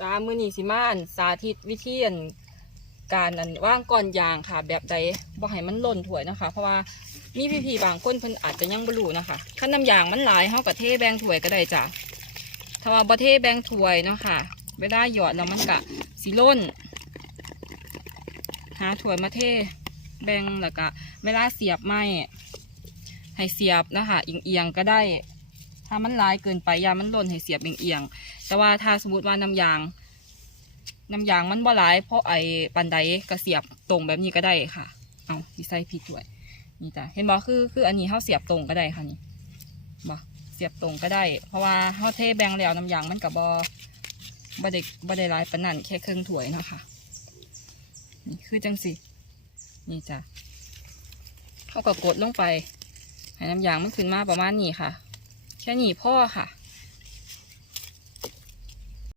จ้ามือนีสิมาอันสาธิตวิธีอันการอันว่างก่อนยางค่ะ แบบใดบ่ให้มันหล่นถ้วยนะคะ เพราะว่ามีพี่ๆบางคนเพิ่นอาจจะยังบ่รู้นะคะขั้นน้ำยางมันหลายเฮาก็เทแบ่งถ้วยก็ได้จ้ะถ้าว่าบ่เทแบ่งถ้วยเนาะค่ะเวลาหยอดแล้วมันก็สิล่น หาถ้วยมาเทแบ่งแล้วก็เวลาเสียบไม้ให้เสียบนะคะเอียงๆก็ได้ ถ้ามันลายเกินไปยามันหล่นให้เสียบเอียงๆแต่ว่าถ้าสมมติว่าน้ำยาง น้ำยางมันบ่ลาย เพราะไอ้ปันไดกระเสียบตรงแบบนี้ก็ได้ค่ะ เอาที่ใส่ผิดด้วยนี่จ้ะเห็นบ่คือคืออันนี้เขาเสียบตรงก็ได้ค่ะนี่บ่เสียบตรงก็ได้ เพราะว่าเขาเทแบงแล้วน้ำยางมันกับบ่บ่ได้บ่ได้ลายปนนั้นแค่ครึ่งถ้วยเนาะค่ะนี่คือจังสินี่จ้ะเขาก็กดลงไปให้น้ำยางมันขึ้นมาประมาณนี้ค่ะ แค่นี้พ่อค่ะ